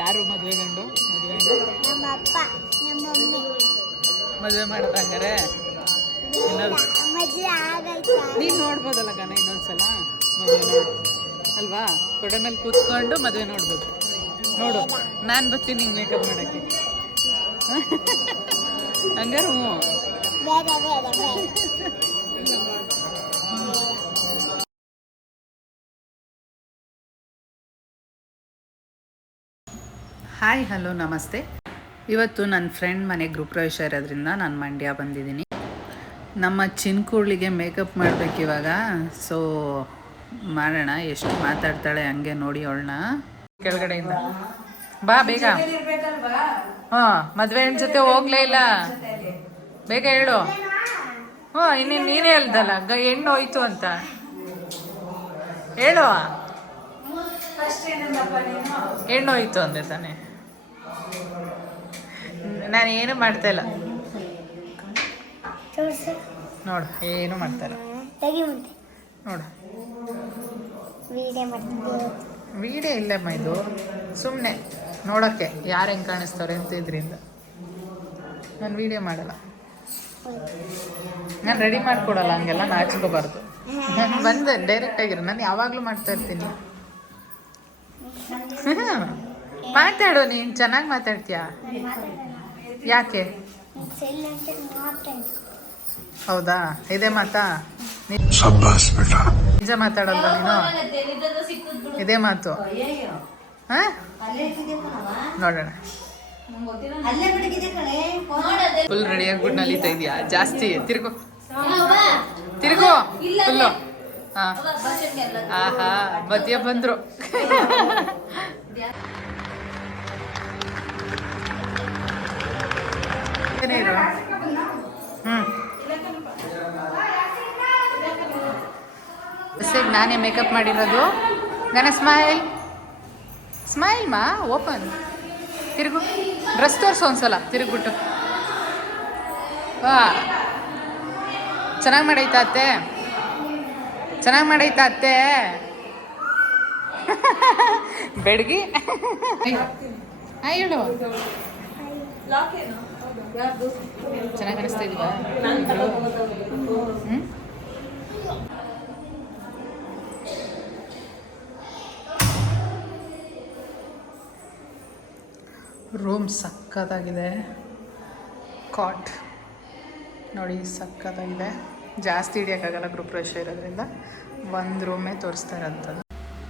ಯಾರು ಮದುವೆ ಗಂಡು? ಮದುವೆ ಮಾಡೋದು ಹಂಗಾರೆ? ನೀನು ನೋಡ್ಬೋದಲ್ಲ ಗಣ ಇನ್ನೊಂದ್ಸಲ ಮದುವೆನ ಅಲ್ವಾ? ತೊಡೆ ಮೇಲೆ ಕೂತ್ಕೊಂಡು ಮದುವೆ ನೋಡ್ಬೋದು. ನೋಡು, ನಾನು ಬರ್ತೀನಿ ನಿಂಗೆ ಮೇಕಪ್ ಮಾಡೋಕ್ಕೆ. ಹಂಗಾರೆ ಹ್ಞೂ. ಹಾಯ್, ಹಲೋ, ನಮಸ್ತೆ. ಇವತ್ತು ನನ್ನ ಫ್ರೆಂಡ್ ಮನೆ ಗೃಹ ಪ್ರವೇಶ ಇರೋದ್ರಿಂದ ನಾನು ಮಂಡ್ಯ ಬಂದಿದ್ದೀನಿ. ನಮ್ಮ ಚಿನ್ಕೂಳಿಗೆ ಮೇಕಪ್ ಮಾಡಬೇಕು ಇವಾಗ. ಸೊ ಮಾಡೋಣ. ಎಷ್ಟು ಮಾತಾಡ್ತಾಳೆ ಹಂಗೆ ನೋಡಿ ಅವಳನ್ನ. ಕೆಳಗಡೆಯಿಂದ ಬಾ ಬೇಗ. ಹಾಂ, ಮದುವೆ ಹೆಣ್ಣು ಜೊತೆ ಹೋಗ್ಲೇ ಇಲ್ಲ, ಬೇಗ ಹೇಳು. ಹಾಂ, ಇನ್ನೇನು ನೀನೇ ಹೇಳ್ದಲ್ಲ ಹೆಣ್ಣು ಹೋಯ್ತು ಅಂತ ಹೇಳು. ಹೆಣ್ಣು ಹೋಯ್ತು ಅಂದೆ ತಾನೆ. ನಾನು ಏನು ಮಾಡ್ತಾಯಿಲ್ಲ ನೋಡು, ಏನು ಮಾಡ್ತಾಯಿಲ್ಲ ನೋಡು. ವೀಡಿಯೋ ಇಲ್ಲಮ್ಮ, ಇದು ಸುಮ್ಮನೆ ನೋಡೋಕ್ಕೆ ಯಾರು ಹೆಂಗೆ ಕಾಣಿಸ್ತವ್ರೆ ಅಂತ ಇದರಿಂದ. ನಾನು ವೀಡಿಯೋ ಮಾಡಲ್ಲ, ನಾನು ರೆಡಿ ಮಾಡಿಕೊಡಲ್ಲ, ಹಂಗೆಲ್ಲ ನಾಚ್ಕೋಬಾರ್ದು. ನಾನು ಬಂದೆ ಡೈರೆಕ್ಟ್ ಆಗಿರೋ, ನಾನು ಯಾವಾಗಲೂ ಮಾಡ್ತಾ ಇರ್ತೀನಿ. ಮಾತಾಡು, ನೀನು ಚೆನ್ನಾಗಿ ಮಾತಾಡ್ತೀಯ. ಯಾಕೆ? ಹೌದಾ? ಇದೇ ಮಾತಾ? ನಿಜ ಮಾತಾಡಲ್ಲ ನೀನು? ಇದೇ ಮಾತು? ಹಾಂ, ನೋಡೋಣ. ಫುಲ್ ರೆಡಿ ಆಗ್ಬಿಟ್ಟು ನಲಿತಾ ಇದೆಯಾ ಜಾಸ್ತಿ? ತಿರ್ಗೋ ತಿರ್ಗೋ ಫುಲ್ಲು. ಹಾಂ, ಆಹಾ, ಮಧ್ಯ ಬಂದರು. ಬಸ್ಸಿಗೆ ನಾನೇ ಮೇಕಪ್ ಮಾಡಿರೋದು. ಗಣ ಸ್ಮೈಲ್, ಸ್ಮೈಲ್ ಮಾ, ಓಪನ್. ತಿರುಗು, ಡ್ರೆಸ್ ತೋರಿಸು ಒಂದ್ಸಲ ತಿರುಗ್ಬಿಟ್ಟು. ವಾ, ಚೆನ್ನಾಗಿ ಮಾಡೈತಾ ಅತ್ತೆ? ಚೆನ್ನಾಗಿ ಮಾಡೈತಾ ಅತ್ತೆ? ಬೆಡ್ಗಿ ಹೇಳು. ಚೆನ್ನಾಗಿ ಕಾಣಿಸ್ತಾ ಇದೀವಾ? ರೂಮ್ ಸಕ್ಕತ್ತಾಗಿದೆ. ಕಾಟ್ ನೋಡಿ, ಸಕ್ಕತ್ತಾಗಿದೆ. ಜಾಸ್ತಿ ಹಿಡಿಯೋಕ್ಕಾಗಲ್ಲ ಗೃಹಪ್ರವೇಶ ಇರೋದ್ರಿಂದ. ಒಂದು ರೂಮೇ ತೋರಿಸ್ತಾ ಇರೋಂಥದ್ದು.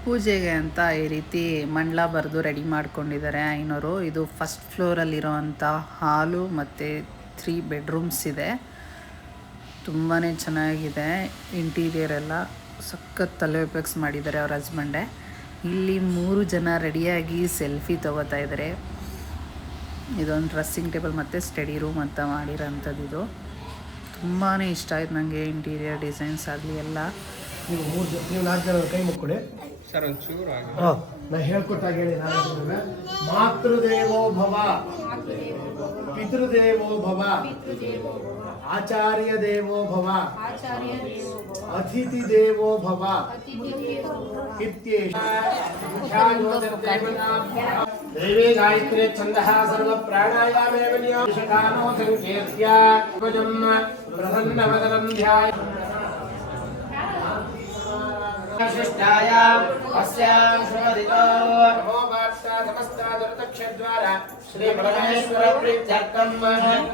ಪೂಜೆಗೆ ಅಂತ ಈ ರೀತಿ ಮಂಡಲ ಬರೆದು ರೆಡಿ ಮಾಡ್ಕೊಂಡಿದ್ದಾರೆ ಐನೋರು. ಇದು ಫಸ್ಟ್ ಫ್ಲೋರಲ್ಲಿರೋವಂಥ ಹಾಲು ಮತ್ತು 3 ಬೆಡ್ರೂಮ್ಸ್ ಇದೆ. ತುಂಬಾ ಚೆನ್ನಾಗಿದೆ. ಇಂಟೀರಿಯರ್ ಎಲ್ಲ ಸಖತ್ ತಲೆ ಎಫೆಕ್ಟ್ಸ್ ಮಾಡಿದ್ದಾರೆ ಅವ್ರ ಹಸ್ಬೆಂಡೇ. ಇಲ್ಲಿ 3 ಜನ ರೆಡಿಯಾಗಿ ಸೆಲ್ಫಿ ತೊಗೋತಾ ಇದ್ದಾರೆ. ಇದೊಂದು ಡ್ರೆಸ್ಸಿಂಗ್ ಟೇಬಲ್ ಮತ್ತು ಸ್ಟಡಿ ರೂಮ್ ಅಂತ ಮಾಡಿರೋಂಥದ್ದು. ಇದು ತುಂಬಾ ಇಷ್ಟ ಆಯ್ತು ನನಗೆ. ಇಂಟೀರಿಯರ್ ಡಿಸೈನ್ಸ್ ಆಗಲಿ ಎಲ್ಲ. ನೀವು 4 ಜನ ಕೈ ಮುಕ್ಕೊಡಿ ಸರ್ ಒಂಚೂರು. ಹಾಂ, ನಾನು ಹೇಳ್ಕೊಟ್ಟಾಗ ಹೇಳಿ. ಮಾತೃದೇವೋ ಭವ, ಪಿತೃದೇವೋ ಭವ, ಆಚಾರ್ಯ ದೇವೋ ಭವ, ಅತಿಥಿ ದೇವೋ ಭವ ಇತ್ಯೇಷ ದೇವಿ ಗಾಯತ್ರಿ ಛಂದಃ ಸರ್ವ ಪ್ರಾಣಾಯಾಮೇವ ನಿಯೋಷಕಾನೋ ಸಂಕೀರ್ತ್ಯ ಭುಜಂ ಪ್ರಸನ್ನವದನಂ ಧ್ಯಾಯ शिष्टायाम् अस्यां शुभदितो नमोवार्ता समस्ता दुर्दक्षद्वार श्री परमेश्वर प्रीत्यर्थम्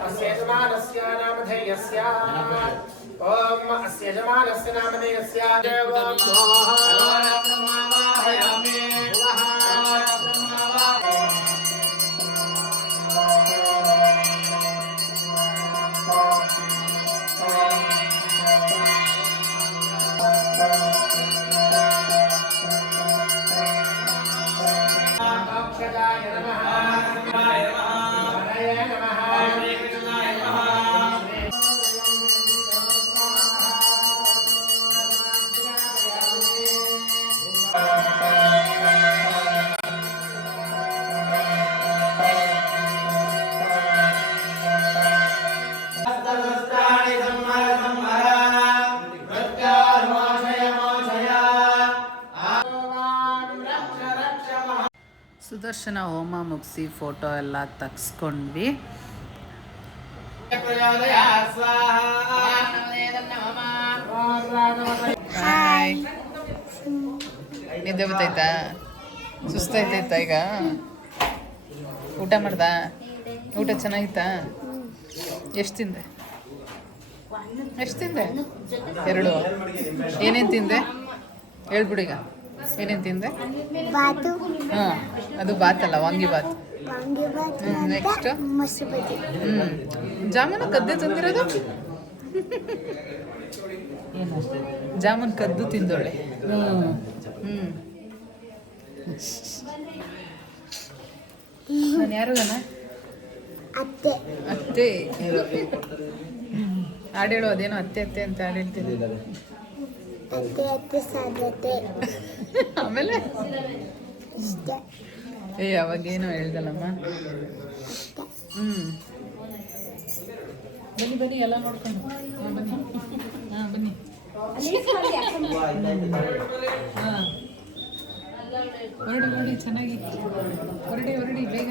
अस्य यजमानस्य नामधेयस्य ओम अस्य यजमानस्य नामधेयस्य देवो ब्रह्मावाहयामि ಸುದರ್ಶನ ಹೋಮ ಮುಗಿಸಿ ಫೋಟೋ ಎಲ್ಲ ತೆಗ್ಸ್ಕೊಂಡ್ವಿ. ಹಾಯ್, ನಿದ್ದೆ ಬರ್ತೈತಾ? ಸುಸ್ತಾಯ್ತೈತಾ ಈಗ? ಊಟ ಮಾಡ್ದಾ? ಊಟ ಚೆನ್ನಾಗಿತ್ತಾ? ಎಷ್ಟು ತಿಂದೆ? 2. ಏನೇನು ತಿಂದೆ ಹೇಳ್ಬಿಡು ಈಗ. ಏನೇನು ತಿಂದೆ? ಹಾಂ, ಅದು ಬಾತಲ್ಲ, ವಾಂಗಿಬಾತ್. ನೆಕ್ಸ್ಟ್ ಜಾಮೂನು ಕದ್ದೆ ತಂದಿರೋದು. ಜಾಮೂನ್ ಕದ್ದು ತಿಂದೋಳೆ. ನಾನು ಯಾರು ಅತ್ತೆ ಹಾಡೇಳು. ಅದೇನೋ ಅತ್ತೆ ಅತ್ತೆ ಅಂತ ಹಾಡು ಹೇಳ್ತೀನಿ. ಆಮೇಲೆ ಅವಾಗೇನೋ ಹೇಳ್ದಲ್ಲಮ್ಮ. ಬನ್ನಿ ಎಲ್ಲ ನೋಡ್ಕೊಂಡು ಬನ್ನಿ. ಬನ್ನಿ. ಹೊರಡಿ ಚೆನ್ನಾಗಿ ಹೊರಡಿ ಬೇಗ.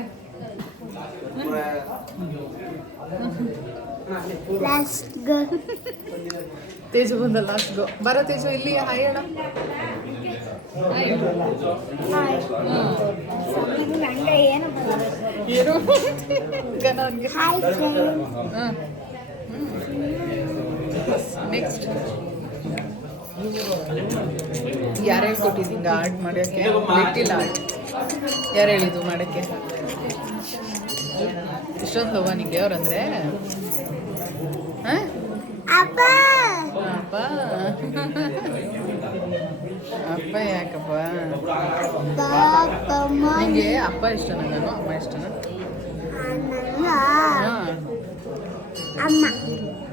ತೇಜು ಬಂದ ಲಾಸ್ಟ್ ಗೋ. ಬರೋ ತೇಜು, ಇಲ್ಲಿ ಹಾಯ್ ಹೇಳ. ನೆಕ್ಸ್ಟ್ ಯಾರು ಹೇಳ್ಕೊಟ್ಟಿದ್ದು ಹಿಂಗೆ ಆರ್ಟ್ ಮಾಡೋಕ್ಕೆ? ಲಿಟ್ಟಿಲ್ ಆರ್ಟ್ ಯಾರು ಹೇಳಿದ್ದು ಮಾಡೋಕ್ಕೆ? ಇಷ್ಟೊಂದು ಲವ ನಿಂಗೆ ಅವ್ರಂದ್ರೆ? ಅಪ್ಪ ಅಪ್ಪ ಯಾಕಪ್ಪ ನಿಂಗೆ? ಅಪ್ಪ ಇಷ್ಟನ ನಾನು, ಅಮ್ಮ ಇಷ್ಟನ?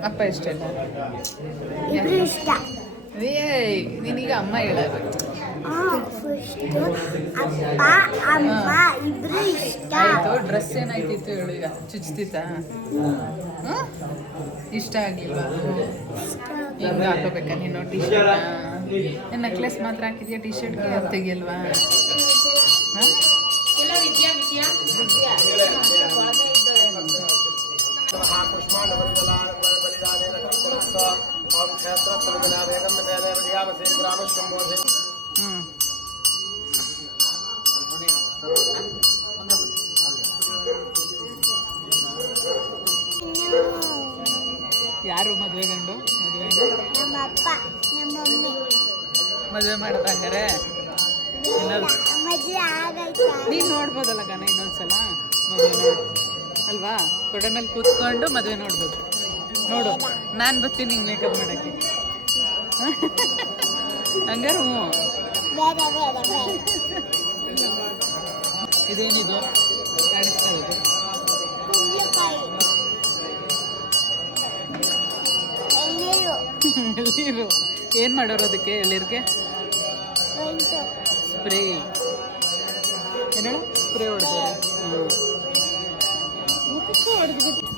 ಅಪ್ಪ ಇಷ್ಟ ಇಲ್ಲ? ನೀನೀಗ ಅಮ್ಮ ಹೇಳೋದು. ಆಯ್ತು, ಡ್ರೆಸ್ ಏನಾಯ್ತಿತ್ತು ಹೇಳು ಈಗ? ಚುಚ್ತಿತ್ತಾ? ಇಷ್ಟ ಆಗ್ಲಿಲ್ವಾ? ಹಿಂಗೆ ಹಾಕೋಬೇಕಾ ನೀನು ಟಿ ಶರ್ಟ್? ನೆಕ್ಲೆಸ್ ಮಾತ್ರ ಹಾಕಿದ್ಯಾ, ಟಿ ಶರ್ಟ್ಗೆ ತೆಗಿಯಲ್ವಾ? ಯಾರು ಮದುವೆ ಗಂಡು? ಮದುವೆ ಮಾಡೋದು ಹಂಗಾರೆ? ನೀನು ನೋಡ್ಬೋದಲ್ಲ ಗಣ ಇನ್ನೊಂದ್ಸಲ ಮದುವೆ ಅಲ್ವಾ? ತೊಡೆ ಮೇಲೆ ಕೂತ್ಕೊಂಡು ಮದುವೆ ನೋಡ್ಬೋದು. ನೋಡು, ನಾನು ಬರ್ತೀನಿ ಹಿಂಗೆ ಮೇಕಪ್ ಮಾಡೋಕ್ಕೆ. ಹಂಗಾರೆ ಹ್ಞೂ. ಇದೇನಿದು ಕಾಣಿಸ್ತಾ ಇದೆ? ಎಳ್ಳೀರು. ಏನು ಮಾಡೋರು ಅದಕ್ಕೆ ಎಳ್ಳೀರಿಗೆ? ಸ್ಪ್ರೇ. ಏನೇಳು? ಸ್ಪ್ರೇ ಹೊಡೆದ್ರೆ ಹೊಡೆದ್ಬಿಟ್ಟು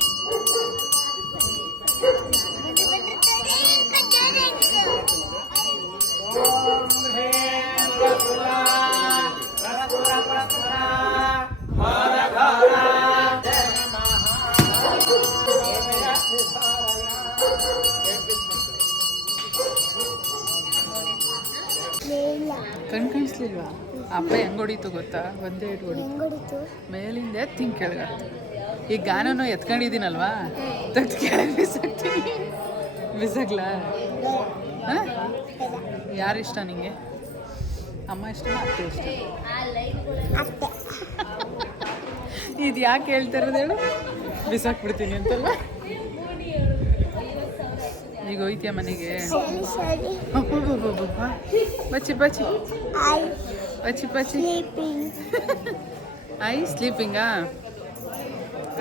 ಕಣ್ ಕಾಣಿಸ್ಲಿಲ್ವಾ? ಅಪ್ಪ ಹೆಂಗೆ ಹೊಡಿತು ಗೊತ್ತಾ? ಒಂದೇ ಇಟ್ಟು ಹೊಡಿತು. ಮೇಲಿಂದ ತಿಂಗ್ ಕೆಳಗಾಗ್ತು. ಈಗ ಗಾನನು ಎತ್ಕೊಂಡಿದ್ದೀನಲ್ವಾ, ತೆಗ್ದು ಕೆಳಗೆ ಬಿಸಾಕ್ತೀನಿ. ಬಿಸಾಕ್ಲಾ? ಹಾಂ, ಯಾರು ಇಷ್ಟ ನಿಂಗೆ? ಅಮ್ಮ ಇಷ್ಟ, ಅತ್ತೆ ಇಷ್ಟ? ಇದು ಯಾಕೆ ಹೇಳ್ತಾ ಇರೋದು ಹೇಳು? ಬಿಸಾಕ್ಬಿಡ್ತೀನಿ ಅಂತಲ್ಲ. ಈಗ ಹೋಯ್ತೀಯ ಮನೆಗೆ? ಬಚ್ಚಿ ಐ ಸ್ಲೀಪಿಂಗಾ?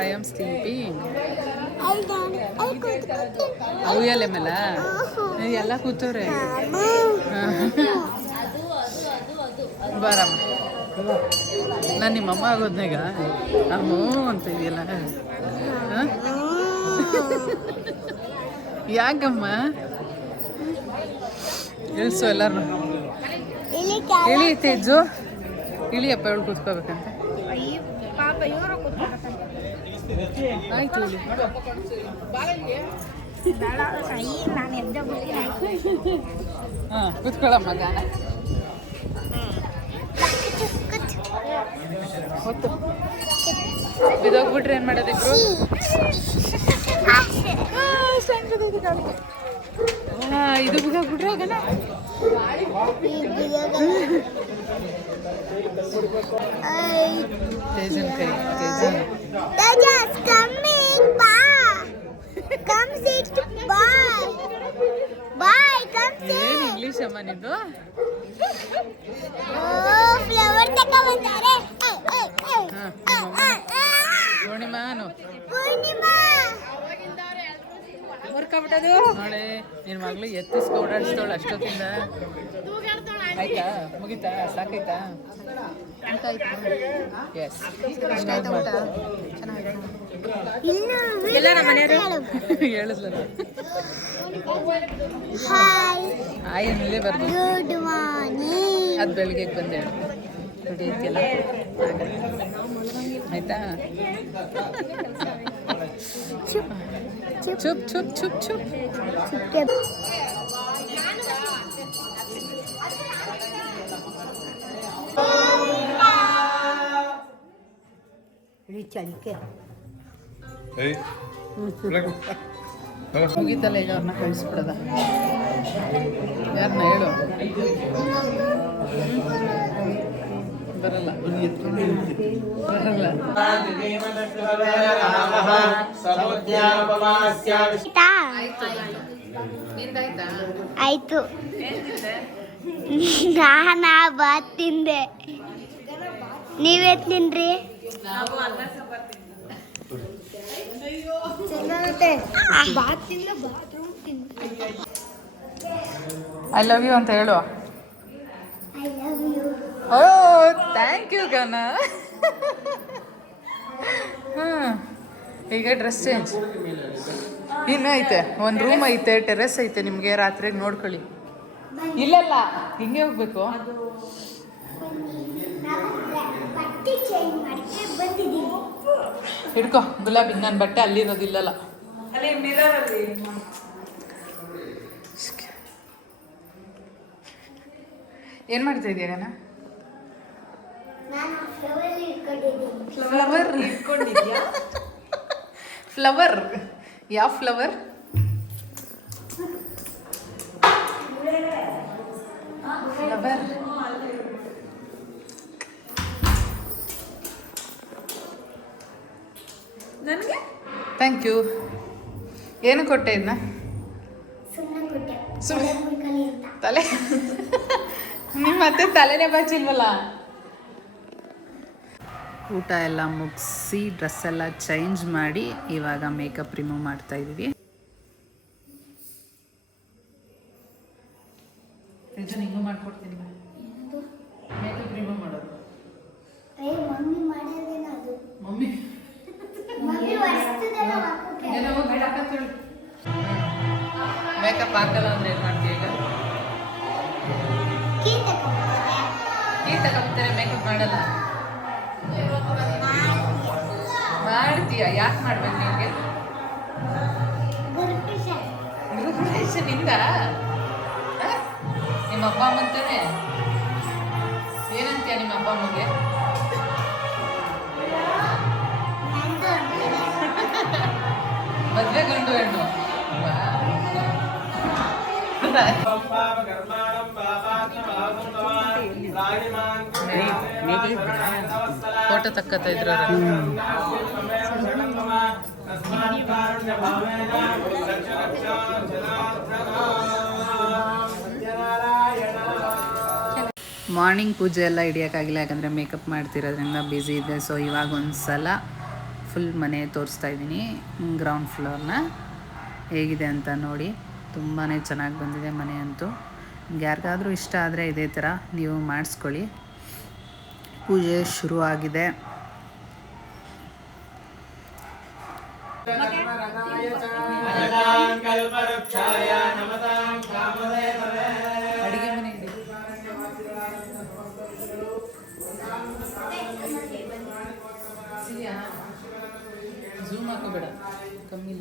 I am sleeping. ಅವುಯಲ್ಲೇ ಮೇಲೆ ಎಲ್ಲ ಕೂತವ್ರೆ. ಬರಮ್ಮ, ನಾನು ನಿಮ್ಮಮ್ಮ ಆಗೋದ್ನಾಗ ಅಮ್ಮೋ ಅಂತ ಇದೆಯಲ್ಲ. ಯಾಕಮ್ಮ? ಇಳಿಸು ಎಲ್ಲರೂ. ಇಳಿ ತೇಜು, ಇಳಿಯಪ್ಪ, ಇವಳು ಕೂತ್ಕೋಬೇಕಂತ. ಆಯ್ತು ಹಾಂ ಕೂತ್ಕೊಳ್ಳಮ್ಮ ಗಾನ ಹೊತ್ತು ಬಿದೋಗ್ಬಿಟ್ರೆ ಏನು ಮಾಡೋದಿಬ್ರು ಇದು ಬಿದೋಗ್ಬಿಟ್ರೆ ಹೋಗಣ ತೇಜನ್ ಕೈ ತೇಜನ್ ಏನು ಇಂಗ್ಲೀಷ್ ಅಮ್ಮ ನಿಂದು ಪೂರ್ಣಿಮಾನು ನಾಳೆ ನಿನ್ನ ಮಗಳು ಎತ್ತಿಸ್ಕೊ ಓಡಾಡಿಸ್ತಾವಳು ಅಷ್ಟೊತ್ತಿಂದ ಆಯ್ತಾ ಮುಗಿತಾ ಸಾಕಾಯ್ತಾ ಎಸ್ ಎಲ್ಲ ನಮ್ಮ ಮನೆಯವರು ಹೇಳಿದ್ಲ ಆಯ್ ಅನ್ನಲೇ ಬರ್ಬೋದು ಅದು ಬೆಳಿಗ್ಗೆ ಬಂದೆ ದುಡಿಯುತ್ತಿಲ್ಲ ಆಯ್ತಾ ಚುಪ್ ಚುಪ್ ಚುಪ್ ಚುಪ್ ಮುಗೀತಲ್ಲ ಈಗ ಅವ್ರನ್ನ ಕಳಿಸ್ಬಿಡದ ಯಾರನ್ನ ಹೇಳು ಬರಲ್ಲ ಆಯ್ತು ನಾನಾ ಬಾತ್ ತಿಂದೆ ನೀವೇತ್ ತಿನ್ರಿ ಐ ಲವ್ ಯು ಅಂತ ಹೇಳು ಓ ಥ್ಯಾಂಕ್ ಯು ಗನ ಹಾಂ ಈಗ ಡ್ರೆಸ್ ಚೇಂಜ್ ಇನ್ನೂ ಐತೆ ಒಂದು ರೂಮ್ ಐತೆ ಟೆರೆಸ್ ಐತೆ ನಿಮಗೆ ರಾತ್ರಿ ನೋಡ್ಕೊಳ್ಳಿ ಇಲ್ಲಲ್ಲ ಹಿಂಗೆ ಹೋಗ್ಬೇಕು ಹಿಡ್ಕೊ ಗುಲಾಬಿ ನನ್ನ ಬಟ್ಟೆ ಅಲ್ಲಿರೋದಿಲ್ಲಲ್ಲ ಏನು ಮಾಡ್ತಾ ಇದೀಯ ಗನ ಫ್ಲವರ್ ಫ್ಲವರ್ ಯಾವ ಫ್ಲವರ್ ಫ್ಲವರ್ ನನಗೆ ಥ್ಯಾಂಕ್ ಯು ಏನು ಕೊಟ್ಟೆ ಇದನ್ನ ತಲೆ ನಿಮ್ಮ ಮತ್ತೆ ತಲೆನೇ ಬಾಚಿಲ್ವಲ್ಲ ಊಟ ಎಲ್ಲ ಮುಗಿಸಿ ಡ್ರೆಸ್ ಎಲ್ಲ ಚೇಂಜ್ ಮಾಡಿ ಇವಾಗ ಮೇಕಪ್ ರಿಮೂವ್ ಮಾಡ್ತಾ ಇದೀವಿ ಹಿಂಗೂ ಮಾಡ್ಕೊಡ್ತೀನಿ ಮೇಕಪ್ ರಿಮೂವ್ ಮಾಡೋದು ಮಮ್ಮಿ ಮೇಕಪ್ ಹಾಕಲ್ಲ ಅಂದ್ರೆ ಏನು ಮಾಡ್ತೀವಿ ಈಗ ಕೀ ತಗೋತಾರೆ ಮೇಕಪ್ ಮಾಡಲ್ಲ ಮಾಡ್ತೀಯ ಯಾಕೆ ಮಾಡ್ಬೇಕು ನಿಮಗೆ ಗೃಹಪ್ರವೇಶನಿಂದ ನಿಮ್ಮ ಅಪ್ಪ ಅಮ್ಮಂತಾನೆ ಏನಂತೀಯ ನಿಮ್ಮ ಅಪ್ಪ ಅಮ್ಮಗೆ ಮದ್ವೆ ಗಂಡು ಹೆಣ್ಣು ಫೋಟೋ ತಕ್ಕತ್ತ ಇದ್ರ ಮಾರ್ನಿಂಗ್ ಪೂಜೆ ಎಲ್ಲ ಹಿಡಿಯೋಕ್ಕಾಗಿಲ್ಲ ಯಾಕಂದರೆ ಮೇಕಪ್ ಮಾಡ್ತಿರೋದ್ರಿಂದ ಬ್ಯುಸಿ ಇದೆ ಸೊ ಇವಾಗ ಒಂದು ಸಲ ಫುಲ್ ಮನೆ ತೋರಿಸ್ತಾ ಇದ್ದೀನಿ ಗ್ರೌಂಡ್ ಫ್ಲೋರ್ನ ಹೇಗಿದೆ ಅಂತ ನೋಡಿ ತುಂಬಾ ಚೆನ್ನಾಗಿ ಬಂದಿದೆ ಮನೆ ಅಂತೂ ಯಾರಿಗಾದರೂ ಇಷ್ಟ ಆದರೆ ಇದೇ ಥರ ನೀವು ಮಾಡಿಸ್ಕೊಳ್ಳಿ ಪೂಜೆ ಶುರು ಆಗಿದೆ ಅಡಿಗೆ ಮನೆ ಹಾಕೋಬೇಡ ಕಮ್ಮಿ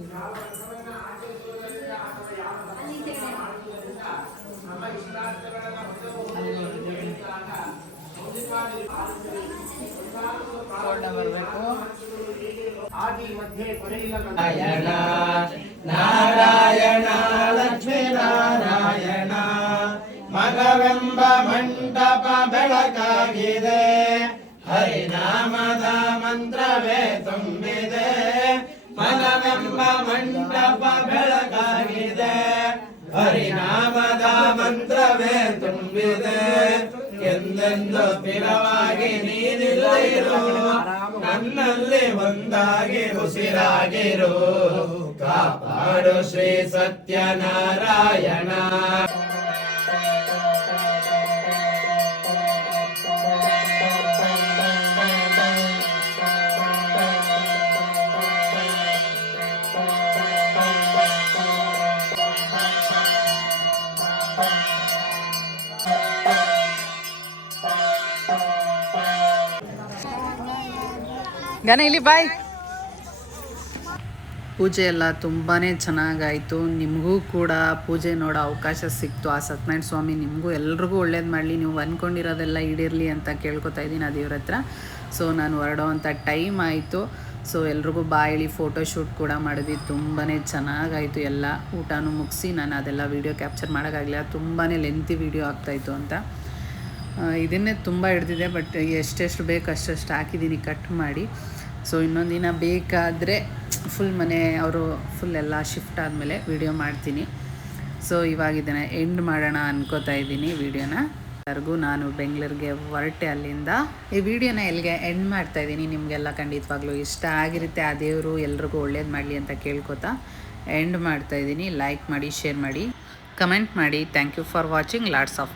ಬರಬೇಕು. ನಾರಾಯಣ ನಾರಾಯಣ ಲಕ್ಷ್ಮೀ ನಾರಾಯಣ ಮಗವೆಂಬ ಮಂಟಪ ಬೆಳಕಾಗಿದೆ, ಹರಿನಾಮದ ಮಂತ್ರವೇ ತುಂಬಿದೆ. ಮಗವೆಂಬ ಮಂಟಪ ಬೆಳಕಾಗಿದೆ, ಹರಿನಾಮದ ಮಂತ್ರವೇ ತುಂಬಿದೆ. ಎಂದೆಂದು ಸ್ಥಿರವಾಗಿ ನೀನಿಲ್ಲಿರು, ನನ್ನಲ್ಲಿ ಒಂದಾಗಿ ಉಸಿರಾಗಿರು. ಕಾಪಾಡು ಶ್ರೀ ಸತ್ಯನಾರಾಯಣ. ಗನ ಇಲ್ಲಿ ಬಾಯ್. ಪೂಜೆ ಎಲ್ಲ ತುಂಬಾ ಚೆನ್ನಾಗಾಯಿತು. ನಿಮಗೂ ಕೂಡ ಪೂಜೆ ನೋಡೋ ಅವಕಾಶ ಸಿಕ್ತು. ಆ ಸತ್ಯನಾರಾಯಣ ಸ್ವಾಮಿ ನಿಮಗೂ ಎಲ್ರಿಗೂ ಒಳ್ಳೇದು ಮಾಡಲಿ, ನೀವು ಅಂದ್ಕೊಂಡಿರೋದೆಲ್ಲ ಈಡೇರಲಿ ಅಂತ ಕೇಳ್ಕೊತಾ ಇದ್ದೀನಿ ಆ ದೇವ್ರ ಹತ್ರ. ಸೊ ನಾನು ಹೊರಡೋವಂಥ ಟೈಮ್ ಆಯಿತು. ಸೊ ಎಲ್ರಿಗೂ ಬಾಯಲ್ಲಿ ಫೋಟೋಶೂಟ್ ಕೂಡ ಮಾಡಿದ್ವಿ. ತುಂಬಾ ಚೆನ್ನಾಗಾಯಿತು. ಎಲ್ಲ ಊಟನೂ ಮುಗಿಸಿ ನಾನು ಅದೆಲ್ಲ ವೀಡಿಯೋ ಕ್ಯಾಪ್ಚರ್ ಮಾಡೋಕ್ಕಾಗಲಿಲ್ಲ, ತುಂಬಾ ಲೆಂತಿ ವೀಡಿಯೋ ಆಗ್ತಾಯಿತ್ತು ಅಂತ. ಇದನ್ನೇ ತುಂಬ ಹಿಡ್ದಿದೆ, ಬಟ್ ಎಷ್ಟೆಷ್ಟು ಬೇಕು ಅಷ್ಟಷ್ಟು ಹಾಕಿದ್ದೀನಿ ಕಟ್ ಮಾಡಿ. ಸೊ ಇನ್ನೊಂದು ದಿನ ಬೇಕಾದರೆ ಫುಲ್ ಮನೆ ಅವರು ಫುಲ್ ಎಲ್ಲ ಶಿಫ್ಟ್ ಆದಮೇಲೆ ವೀಡಿಯೋ ಮಾಡ್ತೀನಿ. ಸೊ ಇವಾಗ ಇದನ್ನು ಎಂಡ್ ಮಾಡೋಣ ಅನ್ಕೋತಾ ಇದ್ದೀನಿ ವೀಡಿಯೋನ. ಎಲ್ಲರಿಗೂ ನಾನು ಬೆಂಗಳೂರಿಗೆ ಹೊರಟೆ, ಅಲ್ಲಿಂದ ಈ ವಿಡಿಯೋನ ಎಲ್ಲಿಗೆ ಎಂಡ್ ಮಾಡ್ತಾಯಿದ್ದೀನಿ. ನಿಮಗೆಲ್ಲ ಖಂಡಿತವಾಗ್ಲೂ ಇಷ್ಟ ಆಗಿರುತ್ತೆ. ಆ ದೇವರು ಎಲ್ರಿಗೂ ಒಳ್ಳೇದು ಮಾಡಲಿ ಅಂತ ಕೇಳ್ಕೊತಾ ಎಂಡ್ ಮಾಡ್ತಾಯಿದ್ದೀನಿ. ಲೈಕ್ ಮಾಡಿ, ಶೇರ್ ಮಾಡಿ, ಕಮೆಂಟ್ ಮಾಡಿ. Thank you for watching. Lots of